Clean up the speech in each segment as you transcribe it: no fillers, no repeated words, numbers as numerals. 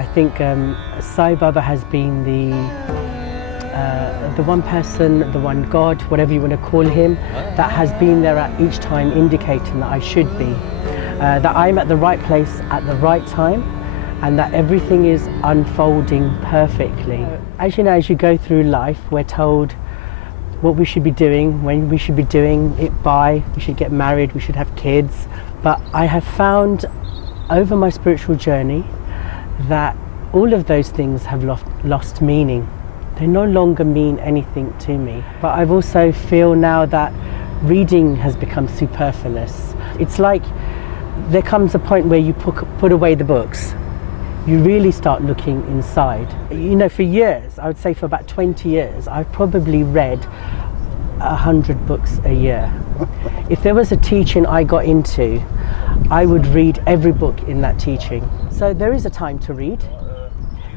I think Sai Baba has been the one person, the one God, whatever you want to call him, that has been there at each time indicating that I should be, that I'm at the right place at the right time, and that everything is unfolding perfectly. As you know, as you go through life, we're told what we should be doing, when we should be doing it by, we should get married, we should have kids. But I have found over my spiritual journey that all of those things have lost meaning. They no longer mean anything to me. But I've also feel now that reading has become superfluous. It's like there comes a point where you put away the books. You really start looking inside. You know, for years, I would say for about 20 years, I've probably read 100 books a year. If there was a teaching I got into, I would read every book in that teaching. So there is a time to read,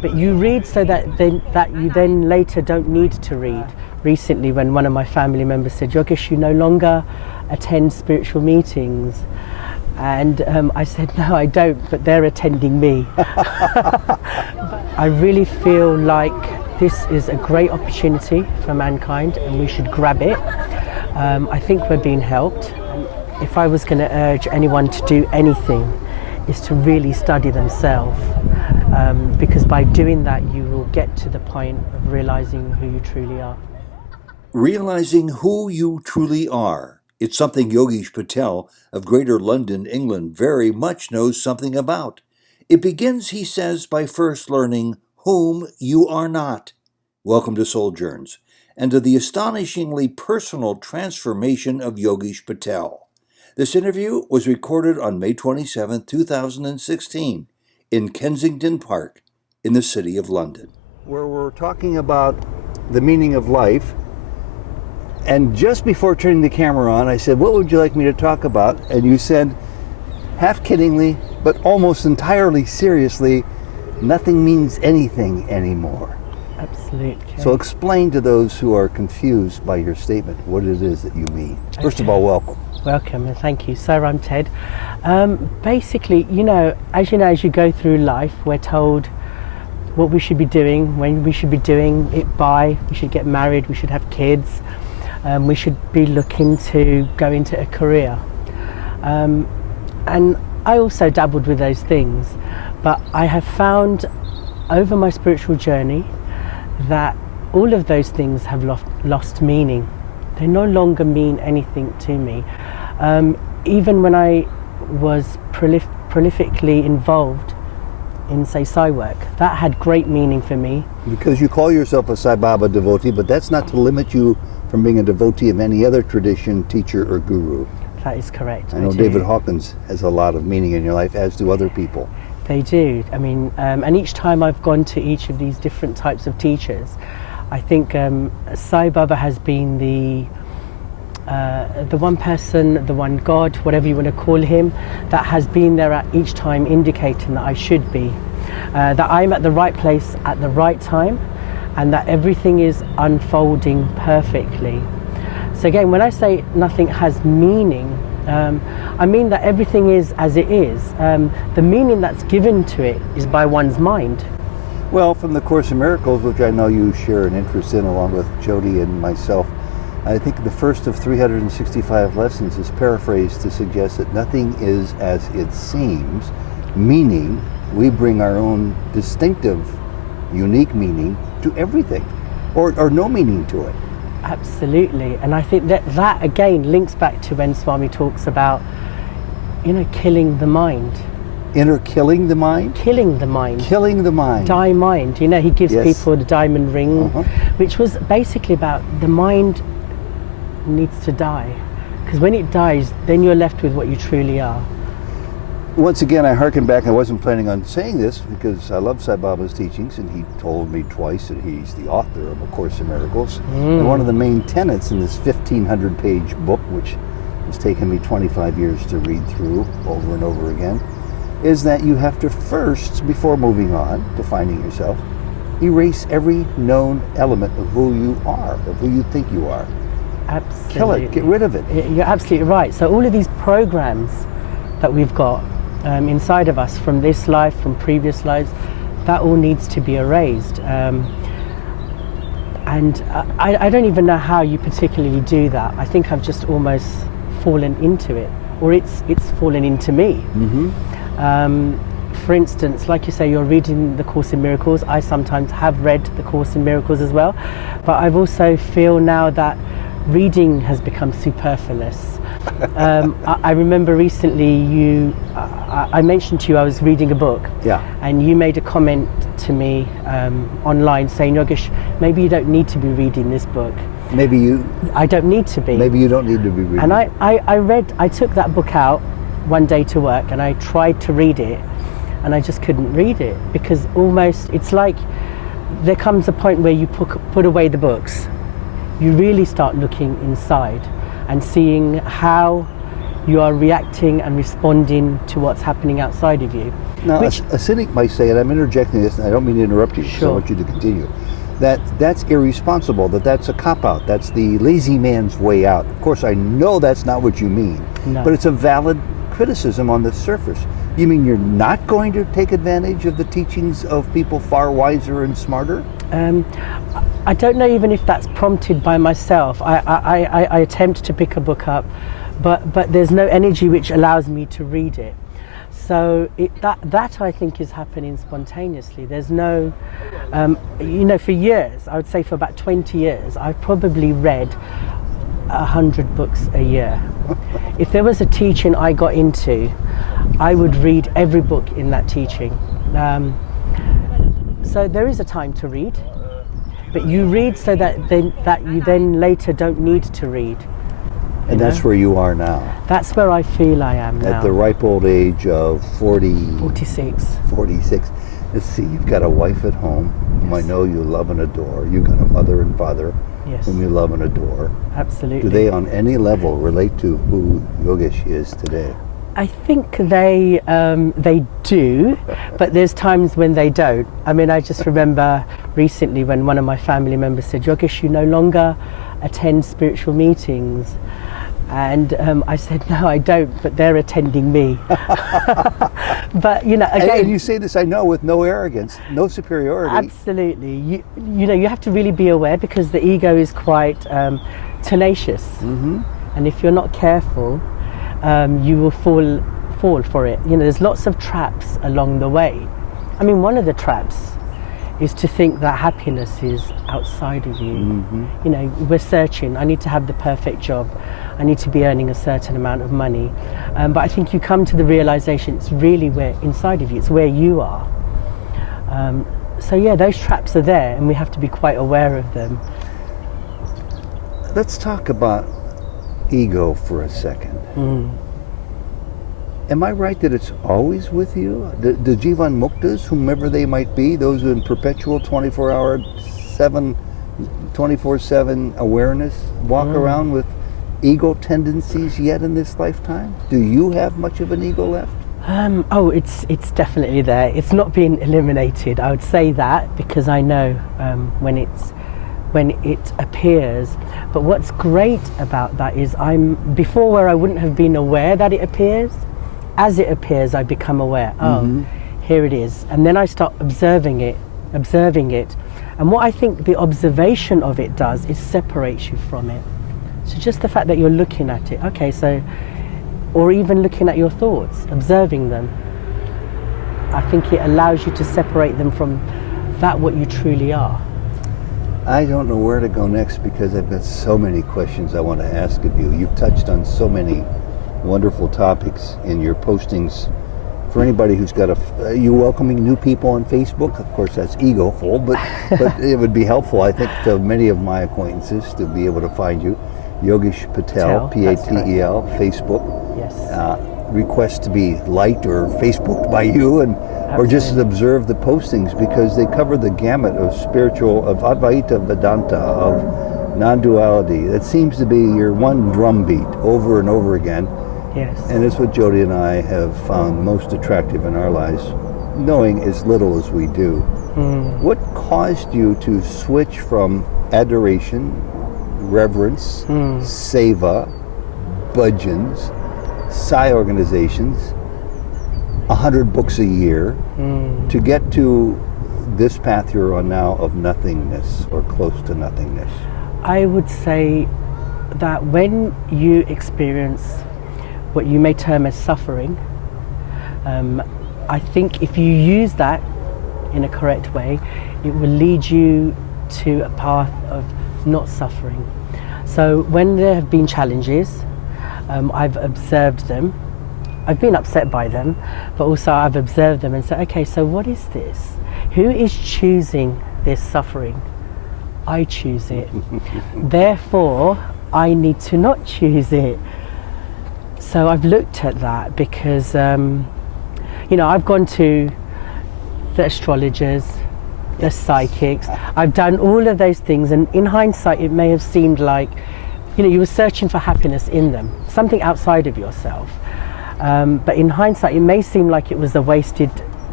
but you read so that you then later don't need to read. Recently, when one of my family members said, "Yogesh, you no longer attend spiritual meetings." And I said, "No, I don't, but they're attending me." I really feel like this is a great opportunity for mankind and we should grab it. I think we're being helped. If I was going to urge anyone to do anything, is to really study themselves, because by doing that you will get to the point of realizing who you truly are. Realizing who you truly are. It's something Yogesh Patel of Greater London, England, very much knows something about. It begins, he says, by first learning whom you are not. Welcome to Souljourns, and to the astonishingly personal transformation of Yogesh Patel. This interview was recorded on May 27, 2016, in Kensington Park, in the City of London. Where we're talking about the meaning of life. And just before turning the camera on, I said, "What would you like me to talk about?" And you said, half kiddingly, but almost entirely seriously, "Nothing means anything anymore." Absolutely. So explain to those who are confused by your statement what it is that you mean. First of all, welcome. Welcome and thank you. So I'm Ted. Basically, you know, as you go through life, we're told what we should be doing, when we should be doing it by, we should get married, we should have kids. We should be looking to go into a career. And I also dabbled with those things, but I have found over my spiritual journey that all of those things have lost meaning. They no longer mean anything to me. Even when I was prolifically involved in, say, Sai work, that had great meaning for me. Because you call yourself a Sai Baba devotee, but that's not to limit you from being a devotee of any other tradition, teacher, or guru. That is correct. I know David Hawkins has a lot of meaning in your life, as do other people. They do. I mean, and each time I've gone to each of these different types of teachers, I think Sai Baba has been the one person, the one God, whatever you want to call him, that has been there at each time indicating that I should be, that I'm at the right place at the right time, and that everything is unfolding perfectly. So again, when I say nothing has meaning, I mean that everything is as it is. The meaning that's given to it is by one's mind. Well, from the Course in Miracles, which I know you share an interest in along with Jody and myself, I think the first of 365 lessons is paraphrased to suggest that nothing is as it seems, meaning we bring our own distinctive, unique meaning to everything, or no meaning to it. Absolutely, and I think that again links back to when Swami talks about, you know, killing the mind. Killing the mind? Killing the mind. Killing the mind. Die mind. You know, he gives people the diamond ring, which was basically about the mind needs to die, because when it dies, then you're left with what you truly are. Once again, I hearken back. I wasn't planning on saying this because I love Sai Baba's teachings, and he told me twice that he's the author of A Course in Miracles. And one of the main tenets in this 1,500-page book, which has taken me 25 years to read through over and over again, is that you have to first, before moving on to finding yourself, erase every known element of who you are, of who you think you are. Absolutely. Kill it, get rid of it. You're absolutely right. So all of these programs that we've got inside of us from this life, from previous lives, that all needs to be erased. And I don't even know how you particularly do that. I think I've just almost fallen into it, or it's fallen into me. For instance, like you say, you're reading the Course in Miracles. I sometimes have read the Course in Miracles as well, but I've also feel now that reading has become superfluous. I remember recently I mentioned to you I was reading a book, and you made a comment to me online saying, Yogesh, maybe you don't need to be reading this book. I don't need to be. Maybe you don't need to be reading. And I took that book out one day to work and I tried to read it, and I just couldn't read it, because almost it's like there comes a point where you put away the books, you really start looking inside and seeing how you are reacting and responding to what's happening outside of you. Now, a cynic might say, and I'm interjecting this, and I don't mean to interrupt you, because I want you to continue, that's irresponsible, that's a cop-out, that's the lazy man's way out. Of course, I know that's not what you mean, but it's a valid criticism on the surface. You mean you're not going to take advantage of the teachings of people far wiser and smarter? I don't know even if that's prompted by myself. I attempt to pick a book up, but there's no energy which allows me to read it. So that I think is happening spontaneously. There's no, for years, I would say for about 20 years, I've probably read 100 books a year. If there was a teaching I got into, I would read every book in that teaching. So there is a time to read, but you read so that you then later don't need to read. And that's where you are now. That's where I feel I am now. At the ripe old age of 46. 46. Let's see, you've got a wife at home whom I know you love and adore. You've got a mother and father whom you love and adore. Absolutely. Do they on any level relate to who Yogesh is today? I think they do, but there's times when they don't. I mean, I just remember recently when one of my family members said, Yogesh, you no longer attend spiritual meetings. And I said, no, I don't, but they're attending me. But, again... And you say this, I know, with no arrogance, no superiority. Absolutely. You have to really be aware, because the ego is quite tenacious. And if you're not careful, you will fall for it. There's lots of traps along the way. I mean, one of the traps is to think that happiness is outside of you. We're searching. I need to have the perfect job. I need to be earning a certain amount of money. But I think you come to the realization it's really inside of you. It's where you are. So yeah, those traps are there, and we have to be quite aware of them. Let's talk about ego for a second. Am I right that it's always with you? The Jivan Muktas, whomever they might be, those in perpetual 24/7 awareness, walk around with ego tendencies yet in this lifetime? Do you have much of an ego left? It's definitely there. It's not being eliminated. I would say that, because I know when it appears. But what's great about that is before, where I wouldn't have been aware that it appears, as it appears, I become aware. Here it is. And then I start observing it. And what I think the observation of it does is separates you from it. So just the fact that you're looking at it, or even looking at your thoughts, observing them, I think it allows you to separate them from what you truly are. I don't know where to go next, because I've got so many questions I want to ask of you. You've touched on so many wonderful topics in your postings. For anybody who's got are you welcoming new people on Facebook? Of course, that's egoful, but it would be helpful, I think, to many of my acquaintances to be able to find you. Yogesh Patel, Patel, Facebook. Yes. Request to be liked or Facebooked by you, or just observe the postings, because they cover the gamut of spiritual, of Advaita Vedanta, of non-duality. That seems to be your one drumbeat over and over again. Yes. And it's what Jody and I have found most attractive in our lives, knowing as little as we do. What caused you to switch from adoration, reverence, seva, bhajans, Sai organizations, 100 books a year, to get to this path you're on now of nothingness or close to nothingness? I would say that when you experience what you may term as suffering, I think if you use that in a correct way, it will lead you to a path of not suffering. So when there have been challenges, I've observed them. I've been upset by them, but also I've observed them and said, okay, so what is this? Who is choosing this suffering? I choose it. Therefore, I need to not choose it. So I've looked at that because, I've gone to the astrologers, the psychics. I've done all of those things, and in hindsight, it may have seemed like, you were searching for happiness in them, something outside of yourself. But in hindsight, it may seem like it was a wasted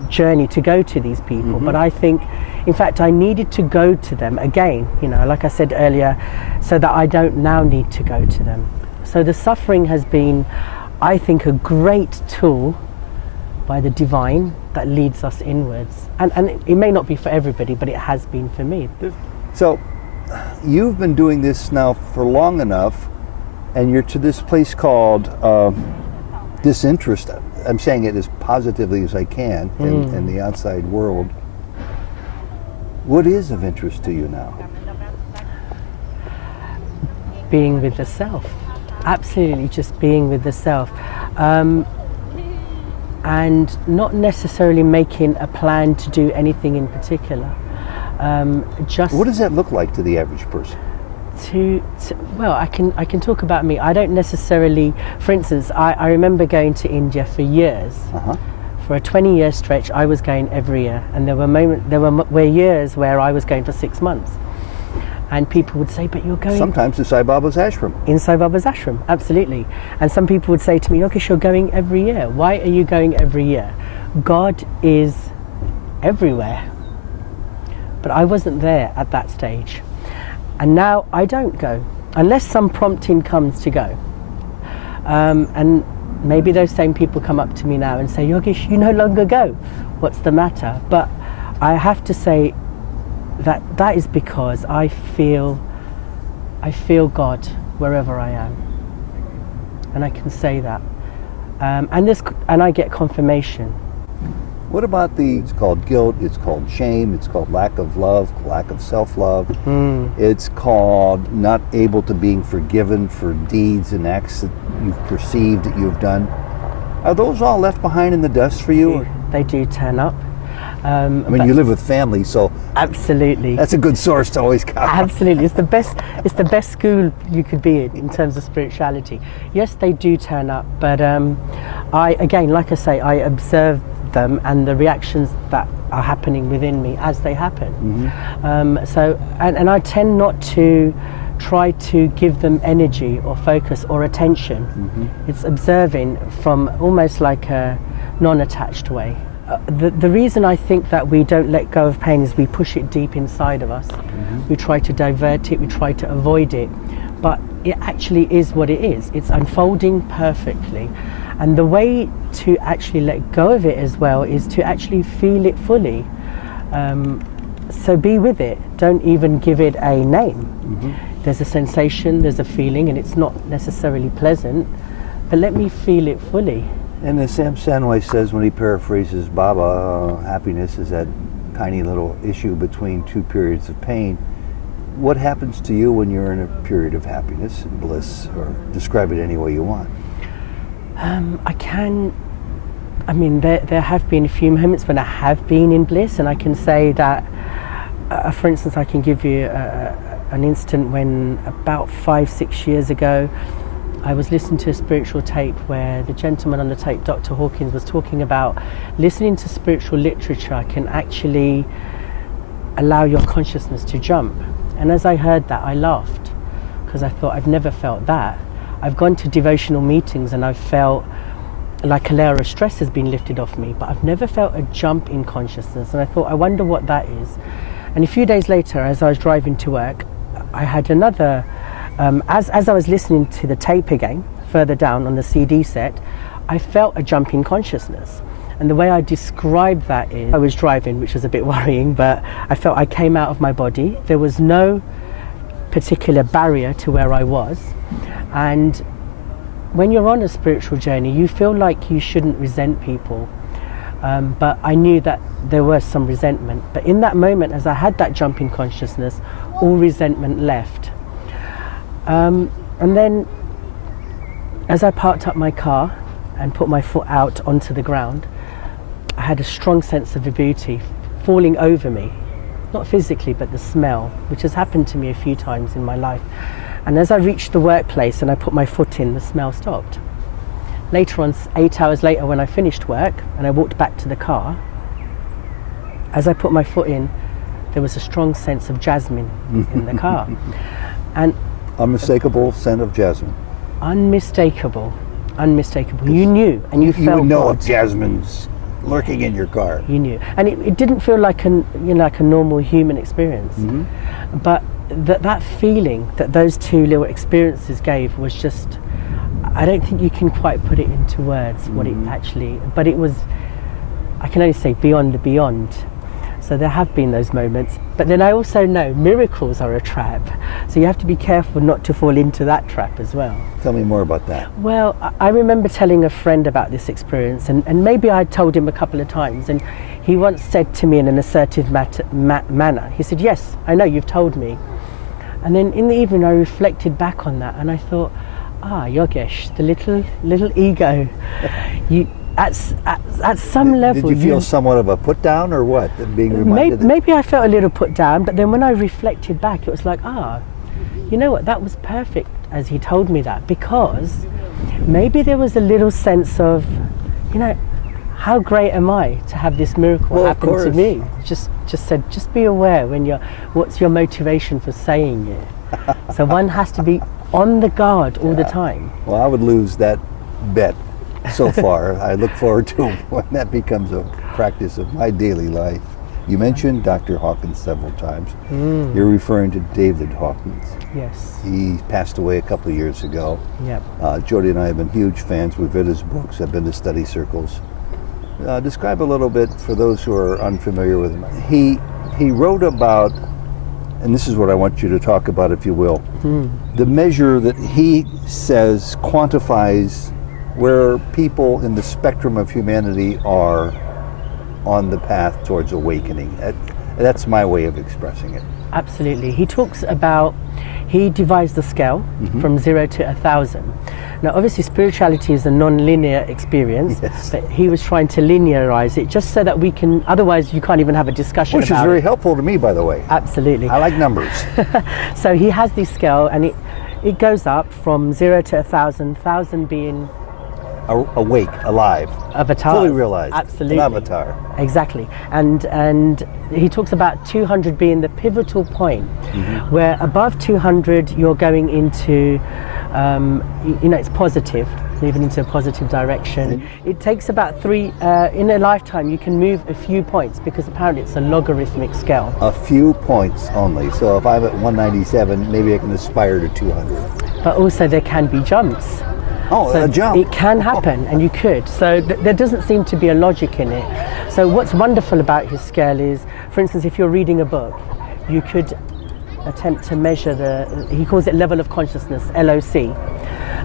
journey to go to these people. But I think, in fact, I needed to go to them again, like I said earlier, so that I don't now need to go to them. So the suffering has been, I think, a great tool by the divine that leads us inwards. And it may not be for everybody, but it has been for me. So you've been doing this now for long enough, and you're to this place called disinterest. I'm saying it as positively as I can in the outside world. What is of interest to you now? Being with the self. Absolutely, just being with the self. And not necessarily making a plan to do anything in particular. Just what does that look like to the average person? Well, I can talk about me. I don't necessarily, for instance, I remember going to India for years. For a 20-year stretch, I was going every year, and there were years where I was going for 6 months. And people would say, but you're going... Sometimes to Sai Baba's ashram. In Sai Baba's ashram, absolutely. And some people would say to me, Yogesh, you're going every year. Why are you going every year? God is everywhere. But I wasn't there at that stage. And now I don't go, unless some prompting comes to go. And maybe those same people come up to me now and say, Yogesh, you no longer go. What's the matter? But I have to say, that is because I feel God wherever I am, and I can say that, and I get confirmation. What about it's called guilt, it's called shame, it's called lack of love, lack of self-love, it's called not able to being forgiven for deeds and acts that you've perceived that you've done? Are those all left behind in the dust for you? They do turn up. I mean, you live with family, so absolutely, that's a good source to always come. Absolutely, it's the best school you could be in terms of spirituality. Yes, they do turn up, but I observe them and the reactions that are happening within me as they happen. So I tend not to try to give them energy or focus or attention. It's observing from almost like a non-attached way. The reason I think that we don't let go of pain is we push it deep inside of us. We try to divert it, we try to avoid it, but it actually is what it is. It's unfolding perfectly. And the way to actually let go of it as well is to actually feel it fully. So be with it, don't even give it a name. There's a sensation, there's a feeling, and it's not necessarily pleasant, but let me feel it fully. And as Sam Sanway says when he paraphrases Baba, happiness is that tiny little issue between two periods of pain. What happens to you when you're in a period of happiness and bliss, or describe it any way you want? There have been a few moments when I have been in bliss, and I can say that, for instance, I can give you an instant when about 5-6 years ago, I was listening to a spiritual tape where the gentleman on the tape, Dr. Hawkins, was talking about listening to spiritual literature can actually allow your consciousness to jump. And as I heard that, I laughed, because I thought, I've never felt that. I've gone to devotional meetings and I've felt like a layer of stress has been lifted off me, but I've never felt a jump in consciousness. And I thought, I wonder what that is. And a few days later, as I was driving to work, I had another, as I was listening to the tape again, further down on the CD set, I felt a jump in consciousness. And the way I describe that is, I was driving, which was a bit worrying, but I felt I came out of my body. There was no particular barrier to where I was. And when you're on a spiritual journey, you feel like you shouldn't resent people. But I knew that there was some resentment. But in that moment, as I had that jump in consciousness, all resentment left. And then as I parked up my car and put my foot out onto the ground, I had a strong sense of vibhuti falling over me. Not physically, but the smell, which has happened to me a few times in my life. And as I reached the workplace and I put my foot in, the smell stopped. Later on, 8 hours later, when I finished work and I walked back to the car, as I put my foot in, there was a strong sense of jasmine in the car. And unmistakable scent of jasmine. Unmistakable. You knew, and you felt. You would know what? if jasmine's lurking in your car. You knew, and it didn't feel like like a normal human experience. But that feeling that those two little experiences gave was just, I don't think you can quite put it into words what it actually, but it was, I can only say beyond the beyond. So there have been those moments, but then I also know miracles are a trap, so you have to be careful not to fall into that trap as well. Tell me more about that. Well, I remember telling a friend about this experience, and maybe I told him a couple of times, and he once said to me in an assertive manner, he said, "Yes, I know, you've told me." And then in the evening I reflected back on that and I thought, Yogesh, the little ego, you at some level. Did you feel somewhat of a put down or what? Being reminded maybe I felt a little put down, but then when I reflected back, it was like, you know what, that was perfect as he told me that, because maybe there was a little sense of, how great am I to have this miracle happen to me? Just said, just be aware what's your motivation for saying it. So one has to be on the guard all the time. Well, I would lose that bet so far. I look forward to when that becomes a practice of my daily life. You mentioned Dr. Hawkins several times. You're referring to David Hawkins. Yes. He passed away a couple of years ago. Yep. Jody and I have been huge fans. We've read his books, have been to study circles. Describe a little bit for those who are unfamiliar with him. He wrote about, and this is what I want you to talk about, if you will, the measure that he says quantifies where people in the spectrum of humanity are on the path towards awakening. That's my way of expressing it. Absolutely. He divides the scale from 0 to 1,000. Now, obviously, spirituality is a non-linear experience, but he was trying to linearize it just so that we can, otherwise you can't even have a discussion about it. Which is very helpful to me, by the way. Absolutely. I like numbers. So he has this scale, and it goes up from 0 to 1,000, 1,000 being awake, alive, avatar, fully realized, absolutely, an avatar. Exactly, and he talks about 200 being the pivotal point, where above 200 you're going into, it's positive, moving into a positive direction. It takes about in a lifetime you can move a few points, because apparently it's a logarithmic scale. A few points only. So if I'm at 197, maybe I can aspire to 200. But also there can be jumps. Oh, so a jump. It can happen, and you could. So there doesn't seem to be a logic in it. So what's wonderful about his scale is, for instance, if you're reading a book, you could attempt to measure he calls it level of consciousness, LOC,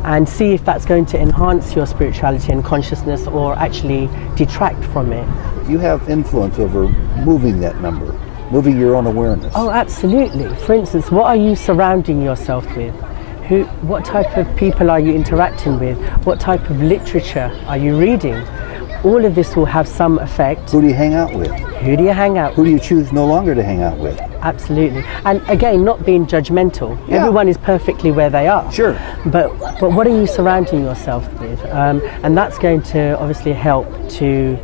and see if that's going to enhance your spirituality and consciousness or actually detract from it. You have influence over moving that number, moving your own awareness. Oh, absolutely. For instance, what are you surrounding yourself with? What type of people are you interacting with? What type of literature are you reading? All of this will have some effect. Who do you hang out with? Who do you hang out with? Who do you choose no longer to hang out with? Absolutely. And again, not being judgmental. Yeah. Everyone is perfectly where they are. Sure. But what are you surrounding yourself with? And that's going to obviously help to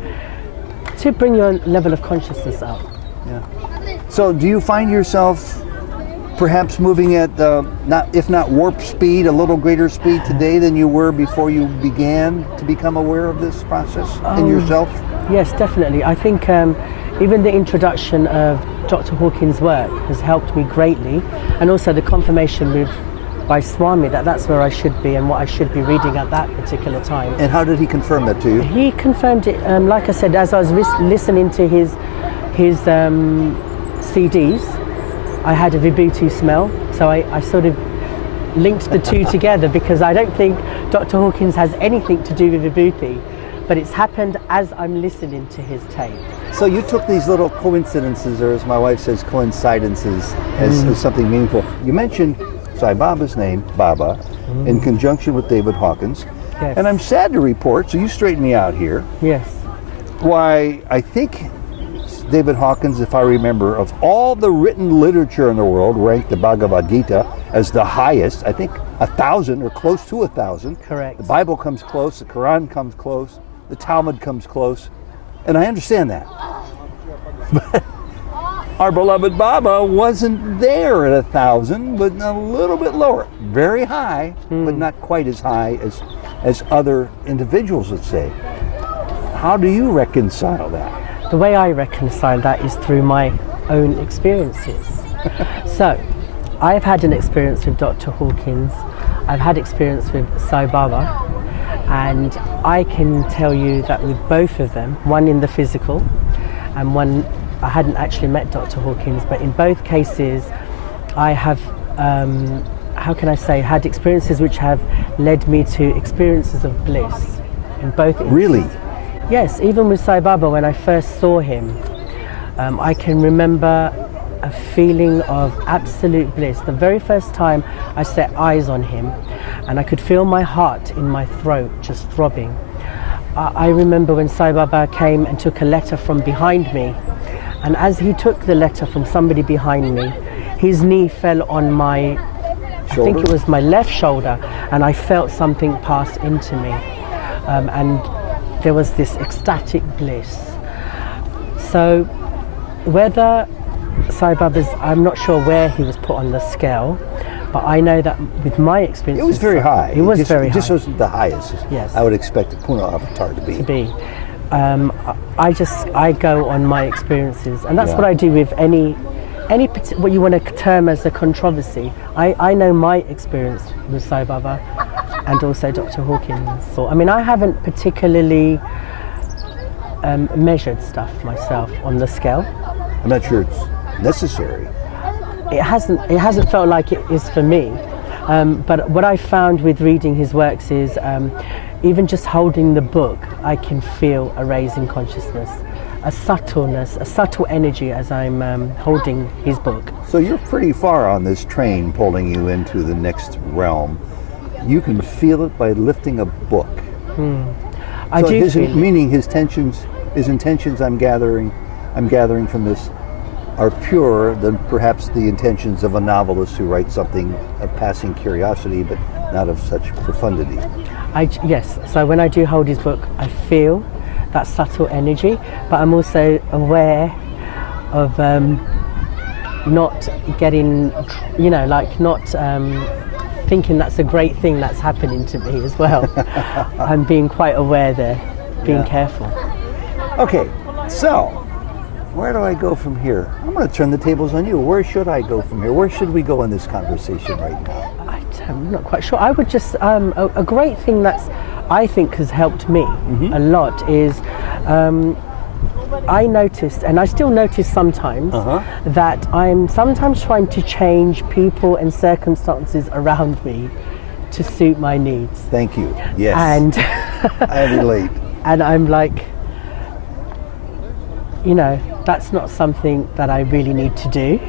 bring your level of consciousness up. Yeah. So do you find yourself perhaps moving at, if not warp speed, a little greater speed today than you were before you began to become aware of this process in yourself? Yes, definitely. I think even the introduction of Dr. Hawkins' work has helped me greatly, and also the confirmation with by Swami that that's where I should be and what I should be reading at that particular time. And how did he confirm that to you? He confirmed it, like I said, as I was listening to his CDs, I had a vibhuti smell, so I sort of linked the two together, because I don't think Dr. Hawkins has anything to do with vibhuti, but it's happened as I'm listening to his tape. So you took these little coincidences, or as my wife says, coincidences, as something meaningful. You mentioned Sai Baba's name, Baba, in conjunction with David Hawkins. Yes. And I'm sad to report, so you straighten me out here, Yes. why I think David Hawkins, if I remember, of all the written literature in the world, ranked the Bhagavad Gita as the highest. I think 1,000 or close to 1,000. Correct. The Bible comes close, the Quran comes close, the Talmud comes close, and I understand that. But our beloved Baba wasn't there at 1,000, but a little bit lower. Very high, but not quite as high as other individuals would say. How do you reconcile that? The way I reconcile that is through my own experiences. So, I've had an experience with Dr. Hawkins, I've had experience with Sai Baba, and I can tell you that with both of them, one in the physical and one, I hadn't actually met Dr. Hawkins, but in both cases I have, how can I say, had experiences which have led me to experiences of bliss in both instances. Really? Yes, even with Sai Baba, when I first saw him, I can remember a feeling of absolute bliss. The very first time I set eyes on him, and I could feel my heart in my throat just throbbing. I remember when Sai Baba came and took a letter from behind me, and as he took the letter from somebody behind me, his knee fell on my, I think it was my left shoulder, and I felt something pass into me. And there was this ecstatic bliss. So whether Sai Baba's, I'm not sure where he was put on the scale, but I know that with my experience, It was very high. It was very high. It just wasn't the highest. Yes. I would expect a Puna Avatar to be. I go on my experiences, and that's Yeah. what I do with any what you want to term as a controversy. I know my experience with Sai Baba and also Dr. Hawkins. So, I mean, I haven't particularly measured stuff myself on the scale. I'm not sure it's necessary. It hasn't felt like it is for me. But what I found with reading his works is even just holding the book, I can feel a raise in consciousness, a subtleness, a subtle energy as I'm holding his book. So you're pretty far on this train pulling you into the next realm. You can feel it by lifting a book. I So do feel it. meaning his intentions I'm gathering from this are purer than perhaps the intentions of a novelist who writes something of passing curiosity but not of such profundity. Yes, so when I do hold his book, I feel that subtle energy, but I'm also aware of not getting, not thinking that's a great thing that's happening to me as well. I'm being quite aware there, being careful. Okay, so where do I go from here? I'm going to turn the tables on you. Where should I go from here? Where should we go in this conversation right now? I'm not quite sure. I would just, a great thing that's, I think has helped me a lot is I noticed, and I still notice sometimes, that I'm sometimes trying to change people and circumstances around me to suit my needs. Thank you. Yes. And I relate. And I'm like, that's not something that I really need to do,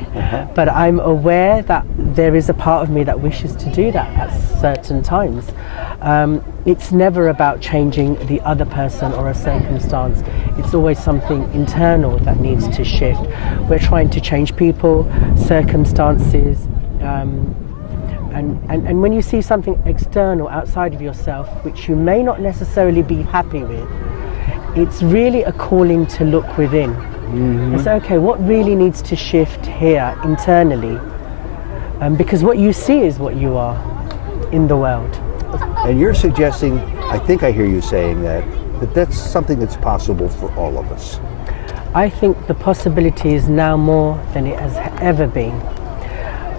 but I'm aware that there is a part of me that wishes to do that at certain times. It's never about changing the other person or a circumstance. It's always something internal that needs to shift. We're trying to change people, circumstances, and when you see something external outside of yourself, which you may not necessarily be happy with, it's really a calling to look within. And say, okay, what really needs to shift here internally? Because what you see is what you are in the world. And you're suggesting, I think I hear you saying that that's something that's possible for all of us. I think the possibility is now more than it has ever been.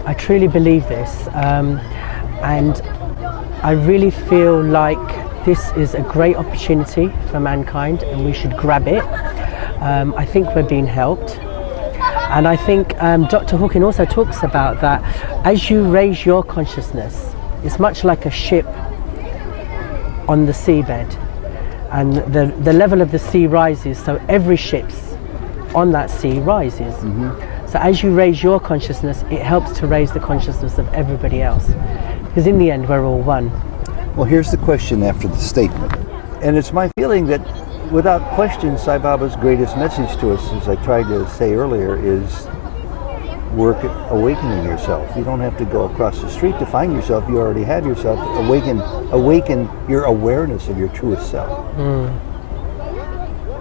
I truly believe this. And I really feel like this is a great opportunity for mankind and we should grab it. I think we're being helped. And I think Dr. Hawking also talks about that as you raise your consciousness, it's much like a ship on the seabed. And the level of the sea rises, so every ship's on that sea rises. Mm-hmm. So as you raise your consciousness, it helps to raise the consciousness of everybody else. Because in the end, we're all one. Well, here's the question after the statement. And it's my feeling that without question, Sai Baba's greatest message to us, as I tried to say earlier, is work at awakening yourself. You don't have to go across the street to find yourself. You already have yourself. Awaken your awareness of your truest self. Mm.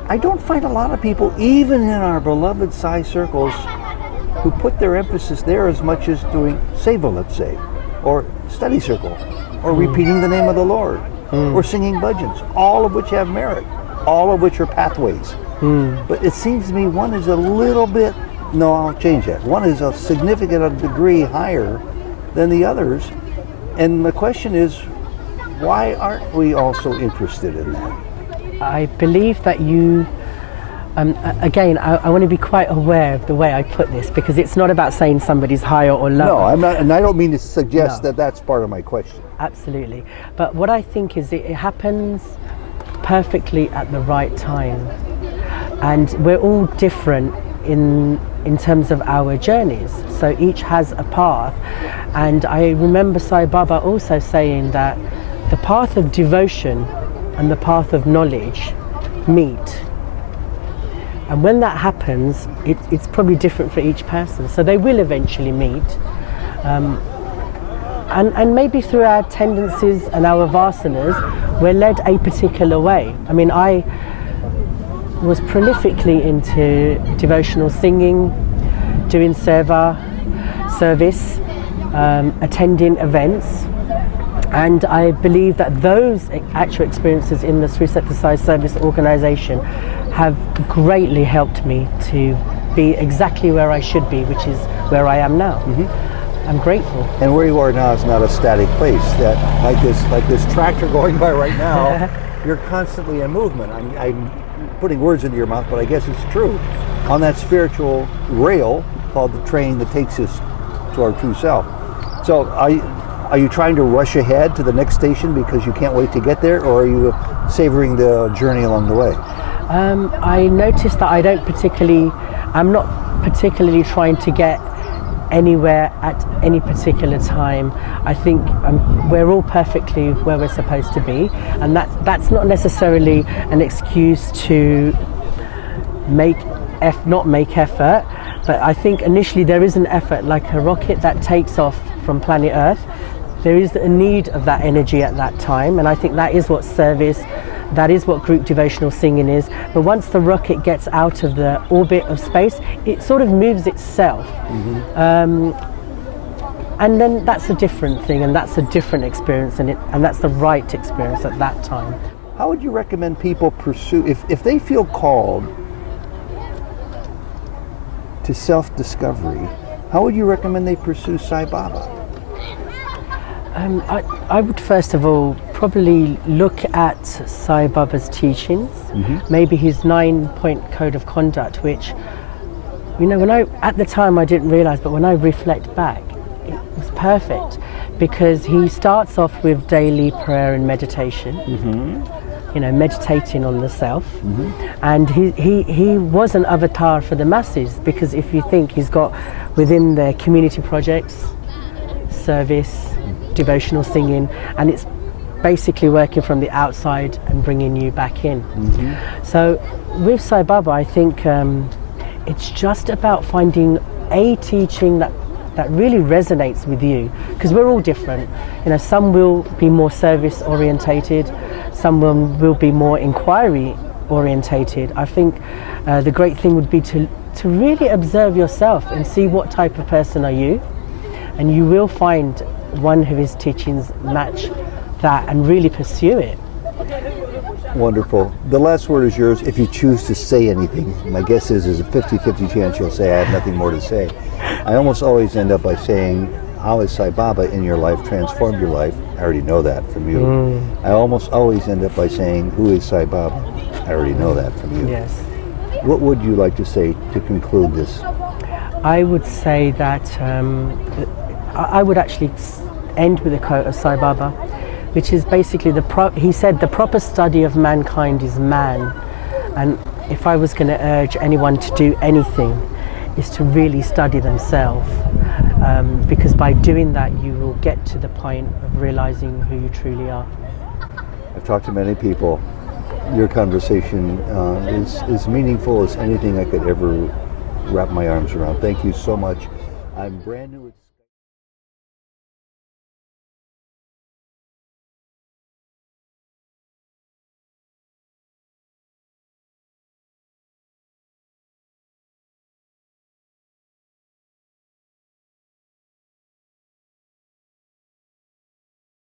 I don't find a lot of people, even in our beloved Sai circles, who put their emphasis there as much as doing seva, let's say, or study circle, or repeating the name of the Lord, or singing bhajans, all of which have merit, all of which are pathways. But it seems to me one is a little bit, no, I'll change that. One is a significant degree higher than the others. And the question is, why aren't we also interested in that? I believe that you, again, I want to be quite aware of the way I put this, because it's not about saying somebody's higher or lower. No, I'm not, and I don't mean to suggest that that's part of my question. Absolutely. But what I think is it happens perfectly at the right time. And we're all different in terms of our journeys. So each has a path. And I remember Sai Baba also saying that the path of devotion and the path of knowledge meet. And when that happens, it's probably different for each person. So they will eventually meet. And maybe through our tendencies and our vasanas, we're led a particular way. I mean, I was prolifically into devotional singing, doing seva, service, attending events. And I believe that those actual experiences in the Sri Sathya Sai Service Organization have greatly helped me to be exactly where I should be, which is where I am now. Mm-hmm. I'm grateful. And where you are now is not a static place. That like this tractor going by right now, you're constantly in movement. I'm putting words into your mouth, but I guess it's true. On that spiritual rail called the train that takes us to our true self. So are you trying to rush ahead to the next station because you can't wait to get there, or are you savoring the journey along the way? I noticed that I'm not particularly trying to get anywhere at any particular time. I think we're all perfectly where we're supposed to be, and that's not necessarily an excuse to not make effort, but I think initially there is an effort, like a rocket that takes off from planet Earth. There is a need of that energy at that time, and I think that is what service, that is what group devotional singing is. But once the rocket gets out of the orbit of space, it sort of moves itself. Mm-hmm. And then that's a different thing, and that's a different experience, and that's the right experience at that time. How would you recommend people pursue, if they feel called to self-discovery, how would you recommend they pursue Sai Baba? I would first of all probably look at Sai Baba's teachings, maybe his 9-point code of conduct, which, at the time I didn't realize, but when I reflect back, it was perfect, because he starts off with daily prayer and meditation, meditating on the self, and he was an avatar for the masses, because if you think, he's got within their community projects, service, devotional singing, and it's basically working from the outside and bringing you back in. So with Sai Baba, I think it's just about finding a teaching that really resonates with you, because we're all different. Some will be more service orientated, some will be more inquiry orientated. I think the great thing would be to really observe yourself and see what type of person are you, and you will find one of his teachings match that and really pursue it. Wonderful. The last word is yours. If you choose to say anything, my guess is there's a 50-50 chance you'll say I have nothing more to say. I almost always end up by saying, how has Sai Baba in your life transformed your life? I already know that from you. I almost always end up by saying, who is Sai Baba? I already know that from you. Yes. What would you like to say to conclude this? I would say that I would actually end with a quote of Sai Baba, which is basically he said the proper study of mankind is man, and if I was going to urge anyone to do anything, is to really study themselves, because by doing that you will get to the point of realizing who you truly are. I've talked to many people. Your conversation is as meaningful as anything I could ever wrap my arms around. Thank you so much. I'm brand new.